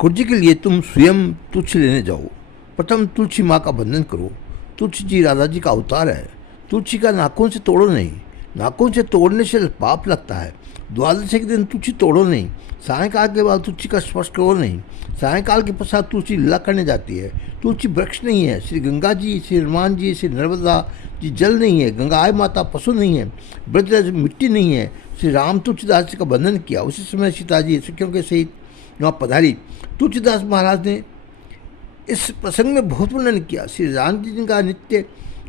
ठाकुर जी के लिए तुम स्वयं तुलसी लेने जाओ। प्रथम तुलसी माँ का बंधन करो। तुलसी जी राधा जी का अवतार है। तुलसी का नाखून से तोड़ो नहीं, नाखून से तोड़ने से पाप लगता है। द्वादशी के दिन तुलसी तोड़ो नहीं, सायंकाल के बाद तुलसी का स्पर्श करो नहीं। सायंकाल के पश्चात तुलसी लीला करने जाती है। तुलसी वृक्ष नहीं है। श्री गंगा जी, श्री हनुमान जी, श्री नर्मदा जी जल नहीं है। गंगा आय माता पशु नहीं है। ब्रजराज मिट्टी नहीं है। श्री राम तुलसीदास जी का बंधन किया। उसी समय सीता जी सखियों के सहित वहाँ पधारी। तुलसीदास महाराज ने इस प्रसंग में बहुत वर्णन किया। श्री राम जी का नित्य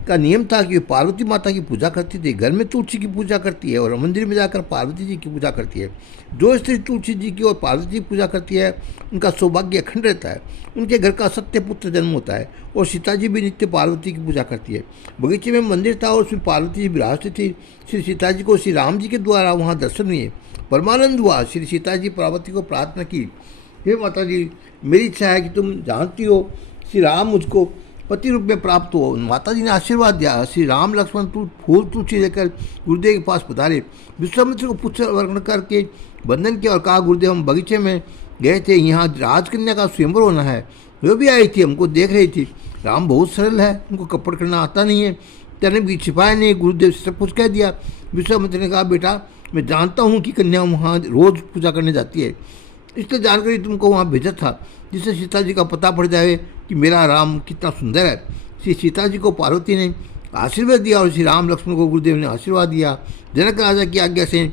का नियम था कि वे पार्वती माता की पूजा करती थी। घर में तुलसी की पूजा करती है और मंदिर में जाकर पार्वती जी की पूजा करती है। जो स्त्री तुलसी जी की और पार्वती जी की पूजा करती है उनका सौभाग्य अखंड रहता है। उनके घर का सत्य पुत्र जन्म होता है। और सीता जी भी नित्य पार्वती की पूजा करती है। बगीचे में मंदिर था और उसमें पार्वती जी विराजती थी। श्री सीता जी को श्री राम जी के द्वारा वहाँ दर्शन हुए। परमानंद हुआ। श्री सीता जी पार्वती को प्रार्थना की, हे माता जी, मेरी इच्छा है कि तुम जानती हो श्री राम मुझको पति रूप में प्राप्त हो। माता जी ने आशीर्वाद दिया। श्री राम लक्ष्मण फूल तुलसी लेकर गुरुदेव के पास पधारे। विश्वामित्र को पुत्र वर्णन करके बंधन किया और कहा, गुरुदेव हम बगीचे में गए थे, यहाँ राजकन्या का स्वयंवर होना है। वे भी आई थी, हमको देख रही थी। राम बहुत सरल है, उनको कपट करना आता नहीं है, कहने भी छिपाया नहीं। गुरुदेव से सब कुछ कह दिया। विश्वामित्र ने कहा, बेटा मैं जानता हूँ कि कन्या वहाँ रोज पूजा करने जाती है, इसलिए जानकर तुमको वहाँ भेजा था, जिससे सीता जी का पता पड़ जाए कि मेरा राम कितना सुंदर है। श्री सीता जी को पार्वती ने आशीर्वाद दिया और श्री राम लक्ष्मण को गुरुदेव ने आशीर्वाद दिया। जनक राजा की आज्ञा से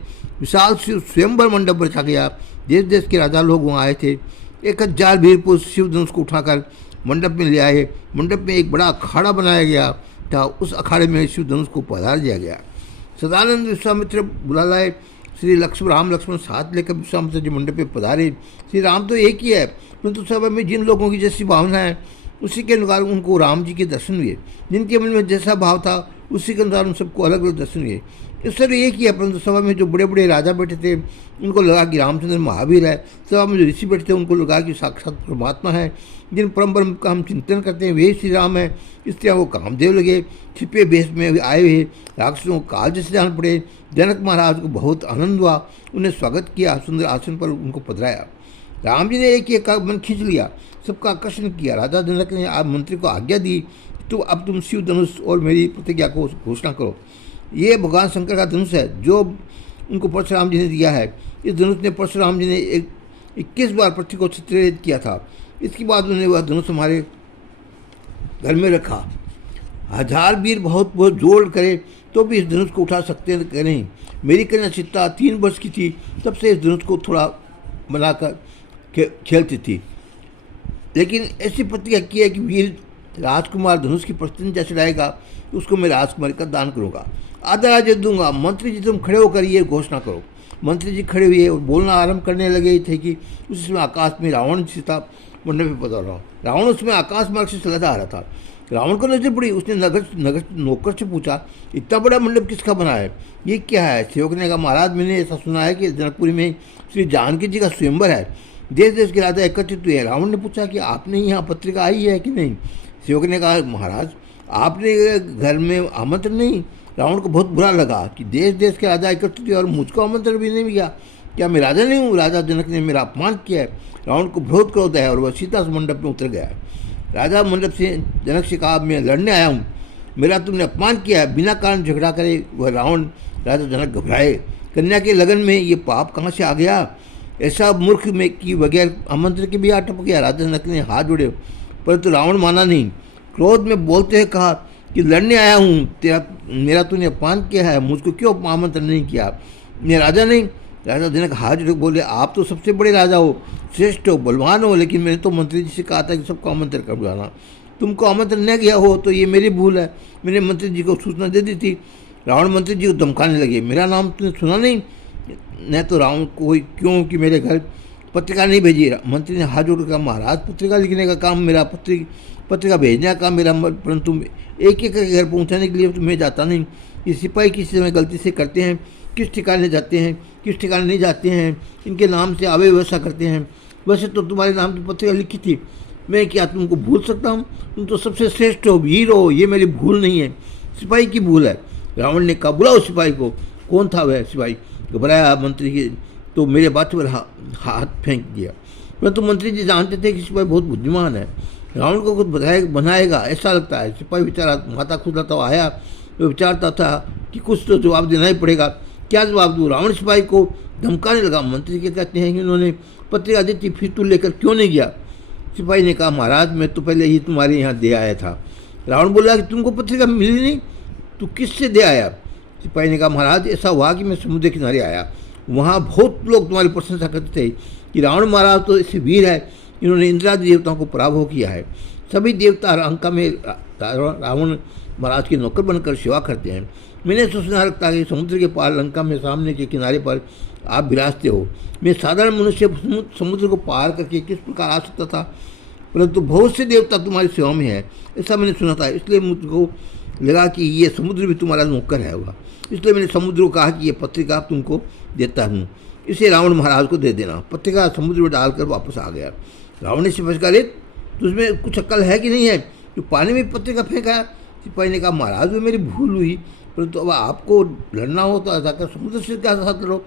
विशाल स्वयंवर मंडप रचा गया। देश देश के राजा लोग वहाँ आए थे। 1000 वीर पुरुष शिव धनुष को उठाकर मंडप में ले आए। मंडप में एक बड़ा अखाड़ा बनाया गया था। उस अखाड़े में शिव धनुष को पधार दिया गया। सदानंद विश्वामित्र बुला लाए। श्री राम लक्ष्मण साथ लेकर विश्वामित्र जी मंडप में पधारे। श्री राम तो एक ही है, परंतु सभा में जिन लोगों की जैसी भावना है उसी के अनुसार उनको राम जी के दर्शन हुए। जिनके मन में जैसा भाव था उसी के अनुसार उन सबको अलग अलग दर्शन हुए। ईश्वर एक ही है, परंतु सभा में जो बड़े बड़े राजा बैठे थे उनको लगा कि रामचंद्र महावीर है। सभा में जो ऋषि बैठे थे उनको लगा कि साक्षात परमात्मा है। जिन परम ब्रह्म का हम चिंतन करते हैं वही श्री राम है। इसलिए वो कामदेव लगे। छिपे भेष में आए हुए राक्षसों को काल जैसे जान पड़े। जनक महाराज को बहुत आनंद हुआ। उन्हें स्वागत किया। सुंदर आसन पर उनको पधराया। राम जी ने एक एक का मन खींच लिया, सबका आकर्षण किया। राजा जनक ने मंत्री को आज्ञा दी, तो अब तुम शिव धनुष और मेरी प्रतिज्ञा को घोषणा करो। ये भगवान शंकर का धनुष है जो उनको परशुराम जी ने दिया है। इस धनुष ने परशुराम जी ने 21 बार पृथ्वी को चित्रित किया था। इसके बाद उन्होंने वह धनुष हमारे घर में रखा। 1000 वीर बहुत बहुत जोड़ करे तो भी इस धनुष को उठा सकते हैं नहीं। मेरी कन्या चित्ता 3 वर्ष की थी, तब से इस धनुष को थोड़ा बनाकर खेलती थी, लेकिन ऐसी प्रतिज्ञा की है कि वीर राजकुमार धनुष की प्रतिज्ञा चढ़ाएगा उसको मैं राजकुमारी का दान करूँगा, आधा राज्य दूंगा। मंत्री जी तुम खड़े होकर ये घोषणा करो। मंत्री जी खड़े हुए और बोलना आरंभ करने लगे थे कि उस समय आकाश में रावण सीता मंडप में पधार रहा। रावण उसमें आकाश मार्ग से चला जा रहा था। रावण को नजर पड़ी। उसने नौकर से पूछा, इतना बड़ा मंडप किसका बना है, ये क्या है? सेवक ने कहा, महाराज मैंने ऐसा सुना है कि जनकपुरी में श्री जानकी जी का स्वयंवर है, देश देश के राजा एकत्रित हुए हैं। रावण ने पूछा कि आपने यहाँ पत्रिका आई है कि नहीं? सेवक ने कहा, महाराज आपने घर में आमंत्रण नहीं। रावण को बहुत बुरा लगा कि देश देश के राजा एकत्रित हुए और मुझको आमंत्रण भी नहीं मिला। क्या मैं राजा नहीं हूँ? राजा जनक ने मेरा अपमान किया है। रावण को बहुत क्रोध है और वह सीधा से मंडप में उतर गया। राजा मंडप से जनक से कहा, मैं लड़ने आया हूँ, मेरा तुमने अपमान किया है। बिना कारण झगड़ा करे वह रावण राजा जनक घबराए। कन्या के लगन में ये पाप कहाँ से आ गया? ऐसा मूर्ख में कि बगैर आमंत्रण के भी टपक गया। राजा जनक ने हाथ जोड़े, परंतु रावण माना नहीं। क्रोध में बोलते हुए कहा कि लड़ने आया हूँ, मेरा तूने अपमान किया है, मुझको क्यों आमंत्रण नहीं किया? मैं राजा नहीं। राजा जनक हाथ जोड़े बोले, आप तो सबसे बड़े राजा हो, श्रेष्ठ हो, बलवान हो, लेकिन मैंने तो मंत्री जी से कहा था कि सबको आमंत्रण कर बुलाना। तुमको आमंत्रण न गया हो तो ये मेरी भूल है। मैंने मंत्री जी को सूचना दे दी थी। रावण मंत्री जी को धमकाने लगे, मेरा नाम तुमने सुना नहीं? न तो रावण कोई क्यों कि मेरे घर पत्रिका नहीं भेजी। मंत्री ने हाथ जोड़ कहा, महाराज पत्रिका लिखने का काम मेरा, पत्रिका भेजने का काम मेरा, परंतु एक एक घर पहुंचाने के लिए तो मैं जाता नहीं। ये सिपाही किसी समय गलती से करते हैं, किस ठिकाने जाते हैं किस ठिकाने नहीं जाते हैं, इनके नाम से आवे व्यवस्था करते हैं। वैसे तो तुम्हारे नाम की पत्रिका लिखी थी, मैं क्या तुमको भूल सकता हूँ? तुम तो सबसे श्रेष्ठ हो, वीर हो, ये मेरी भूल नहीं है, सिपाही की भूल है। रावण ने कहा, बुलाओ सिपाही को। कौन था वह सिपाही? घबराया मंत्री के तो मेरे बात पर हाथ फेंक दिया। परंतु मंत्री जी जानते थे कि सिपाही बहुत बुद्धिमान है, रावण को कुछ बनाएगा ऐसा लगता है। सिपाही बेचारा माथा खुदलाता हुआ आया, वो विचारता था कि कुछ तो जवाब देना ही पड़ेगा, क्या जवाब दूँ। रावण सिपाही को धमकाने लगा। मंत्री के कहते हैं कि उन्होंने पत्रिका दी थी, फिर तू लेकर क्यों नहीं गया। सिपाही ने कहा, महाराज मैं तो पहले ही तुम्हारे यहाँ दे आया था। रावण बोला कि तुमको पत्रिका मिली नहीं, तू किससे दे आया। सिपाही ने कहा, महाराज ऐसा हुआ कि मैं समुद्र किनारे आया, वहाँ बहुत लोग तुम्हारी प्रशंसा करते थे कि रावण महाराज तो ऐसे वीर है, इन्होंने इंद्रादि देवताओं को पराभव किया है। सभी देवता लंका में रावण महाराज के नौकर बनकर सेवा करते हैं। मैंने सोचना रखता कि समुद्र के पार लंका में सामने के किनारे पर आप विराजते हो। मैं साधारण मनुष्य समुद्र को पार करके किस प्रकार आ सकता था, परंतु बहुत से देवता तुम्हारी सेवा में है ऐसा मैंने सुना था। इसलिए मुझको लगा कि ये समुद्र भी तुम्हारा नौकर है होगा। इसलिए मैंने समुद्र को कहा कि ये पत्रिका तुमको देता हूँ, इसे रावण महाराज को दे देना। पत्रिका समुद्र में डालकर वापस आ गया। रावण ने सिपाही कहा, तुझमें कुछ अक्ल है कि नहीं है, जो पानी में पत्रिका फेंका। सिपाही ने कहा, महाराज वो मेरी भूल हुई, परंतु अब आपको लड़ना हो तो जाकर समुद्र से क्या साथ लड़ो।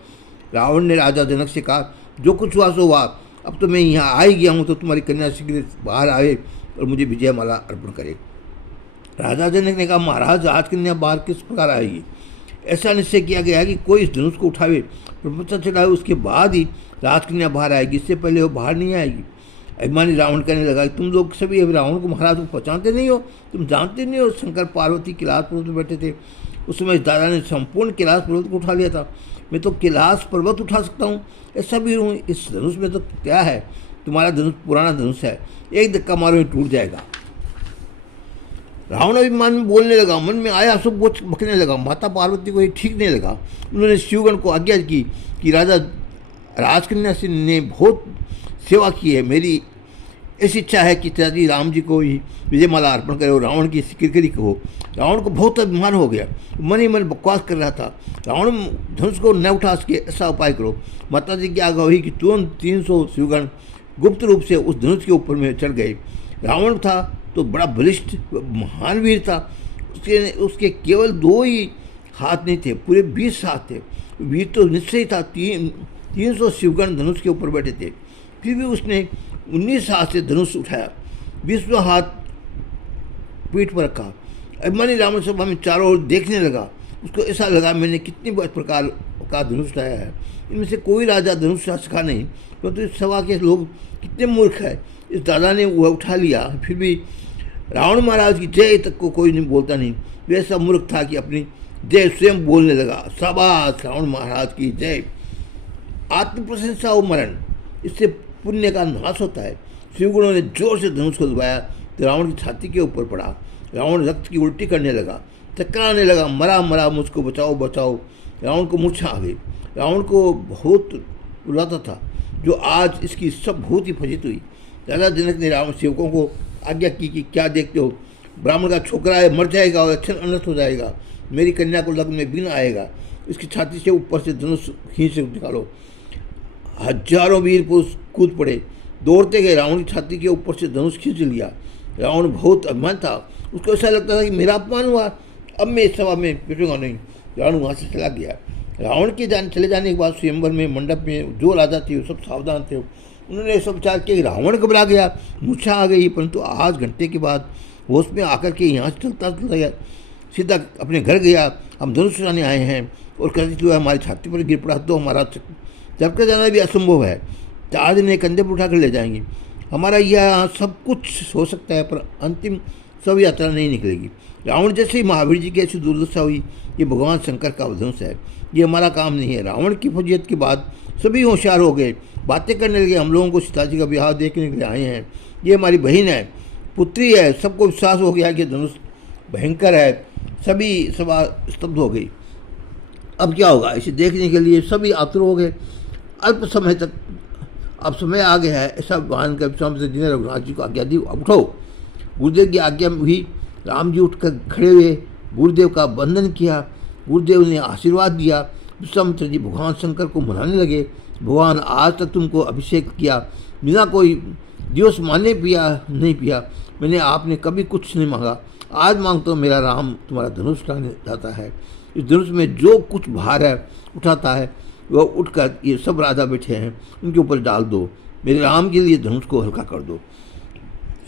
रावण ने राजा जनक से कहा, जो कुछ हुआ सो हुआ, अब तो मैं यहाँ आ ही गया हूँ, तो तुम्हारी कन्या शीघ्र बाहर आए और मुझे विजय माला अर्पण करे। राजा जनक ने कहा, महाराज आज कन्या बाहर किस प्रकार आएगी। ऐसा निश्चय किया गया है कि कोई इस धनुष को उठावे, पता चढ़ावे, उसके बाद ही राजकन्या बाहर आएगी, इससे पहले वो बाहर नहीं आएगी। अभिमानी रावण कहने लगा, तुम लोग सभी अभी रावण को महाराज को पहचानते नहीं हो, तुम जानते नहीं हो शंकर पार्वती कैलाश पर्वत में बैठे थे। उस समय दादा ने संपूर्ण कैलाश पर्वत को उठा लिया था। मैं तो कैलाश पर्वत उठा सकता हूँ, ऐसा भी हूँ। इस धनुष में तो क्या है, तुम्हारा धनुष पुराना धनुष है, एक धक्का मारो ये टूट जाएगा। रावण अभिमान में बोलने लगा, मन में आया सब बकने लगा। माता पार्वती को ये ठीक नहीं लगा। उन्होंने शिवगण को आज्ञा की कि राजा राजकन्या से ने बहुत सेवा की है, मेरी ऐसी इच्छा है कि पिताजी राम जी को ही विजयमाला अर्पण करे और रावण की किरकिरी कहो। रावण को बहुत अभिमान हो गया, मन ही मन बकवास कर रहा था। रावण धनुष को न उठा सके, ऐसा उपाय करो। माता जी की आज्ञा हुई कि तुरंत 300 शिवगण गुप्त रूप से उस धनुष के ऊपर में चढ़ गए। रावण था तो बड़ा बलिष्ठ महान वीर था, उसके केवल 2 ही हाथ नहीं थे, पूरे 20 हाथ थे। वीर तो निश्चय था। 300 शिवगण धनुष के ऊपर बैठे थे, फिर भी उसने 19 हाथ से धनुष उठाया, 20वां हाथ पीठ पर रखा। अभिमानी रावण सभा में चारों ओर देखने लगा। उसको ऐसा लगा मैंने कितनी प्रकार का धनुष उठाया है, इनमें से कोई राजा धनुष सीखा नहीं, परंतु इस सभा के लोग कितने मूर्ख है। इस दादा ने वह उठा लिया, फिर भी रावण महाराज की जय तक को कोई नहीं बोलता नहीं। वह ऐसा मूर्ख था कि अपनी जय स्वयं बोलने लगा, शाबाश रावण महाराज की जय। आत्म प्रशंसा और मरण, इससे पुण्य का नाश होता है। शिवगुणों ने जोर से धनुष को दबाया तो रावण की छाती के ऊपर पड़ा। रावण रक्त की उल्टी करने लगा, चक्राने लगा, मरा मरा मुझको बचाओ बचाओ। रावण को मूर्छा आ गई। रावण को बहुत रुलाता था, जो आज इसकी सब भूति फजित हुई। राजा जनक ने रावण सेवकों को आज्ञा की कि क्या देखते हो, ब्राह्मण का छोकरा है, मर जाएगा और अच्छा अनर्थ हो जाएगा। मेरी कन्या को लग्न में बिन आएगा, इसकी छाती से ऊपर से धनुष खींच से निकालो। हजारों वीर पुरुष कूद पड़े, दौड़ते गए, रावण की छाती के ऊपर से धनुष खींच लिया। रावण बहुत अभिमान था, उसको ऐसा लगता था कि मेरा अपमान हुआ, अब मैं इस सभा में बैठूंगा नहीं। रावण वहाँ से चला गया। रावण के चले जाने के बाद स्वयंवर में मंडप में जो राजा थे वो सब सावधान थे। उन्होंने सब विचार किया कि रावण घबरा गया, मूर्छा आ गई, परंतु आध घंटे के बाद होश में आकर के यहाँ से चलता गया, सीधा अपने घर गया। हम धनुष उठाने आए हैं और कहते हुए हमारी छाती पर गिर पड़ा तो हमारा चलकर जाना भी असंभव है, 4 दिन कंधे पर उठा कर ले जाएंगे। हमारा यह सब कुछ हो सकता है पर अंतिम सब यात्रा नहीं निकलेगी। रावण जैसे ही महावीर जी की ऐसी दुर्दशा हुई, ये भगवान शंकर का धनुष है, ये हमारा काम नहीं है। रावण की फजीयत के बाद सभी होशियार हो गए, बातें करने लगे, हम लोगों को सीता जी का विवाह देखने के लिए आए हैं, ये हमारी बहन है, पुत्री है। सबको विश्वास हो गया कि धनुष भयंकर है। सभी सभा स्तब्ध हो गई। अब क्या होगा, इसे देखने के लिए सभी आतुर हो गए। अल्प समय तक अब समय आ गया है, ऐसा भगवान का विश्वामित्र जी ने रघुनाथ जी को आज्ञा दी, अब उठो। गुरुदेव की आज्ञा हुई। राम जी उठकर खड़े हुए, गुरुदेव का वंदन किया। गुरुदेव ने आशीर्वाद दिया। विश्वामित्र जी भगवान शंकर को मनाने लगे, भगवान आज तक तुमको अभिषेक किया, बिना कोई दिवस माने पिया नहीं पिया, मैंने आपने कभी कुछ नहीं मांगा, आज मांगता हूँ मेरा राम तुम्हारा धनुष उठाने जाता है। इस धनुष में जो कुछ भार है उठाता है वह उठकर, ये सब राजा बैठे हैं, उनके ऊपर डाल दो, मेरे राम के लिए धनुष को हल्का कर दो।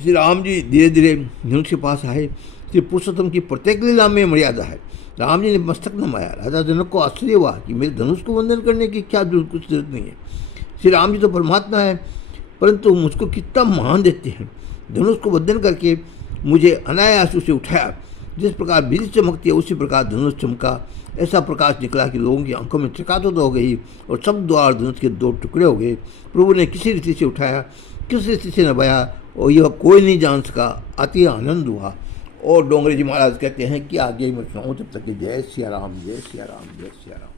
श्री राम जी धीरे धीरे धनुष के पास आए। श्री पुरुषोत्तम की प्रत्येक लीला में मर्यादा है। राम जी ने मस्तक नमाया। राजा जनक को आश्चर्य हुआ कि मेरे धनुष को वंदन करने की क्या कुछ जरूरत नहीं है। श्री राम जी तो परमात्मा है, परंतु मुझको कितना महान देते हैं। धनुष को वंदन करके मुझे अनायास उसे उठाया। जिस प्रकार बिजली चमकती है उसी प्रकार धनुष चमका। ऐसा प्रकाश निकला कि लोगों की आंखों में चकाचौंध हो गई और सब द्वार धनुष के 2 टुकड़े हो गए। प्रभु ने किसी रीति से उठाया, किस रीति से नभाया, और यह कोई नहीं जान सका। अति आनंद हुआ। और डोंगरे जी महाराज कहते हैं कि आगे मैं सुनाऊँ, तब तक जय सिया राम, जय सिया राम, जय सिया राम।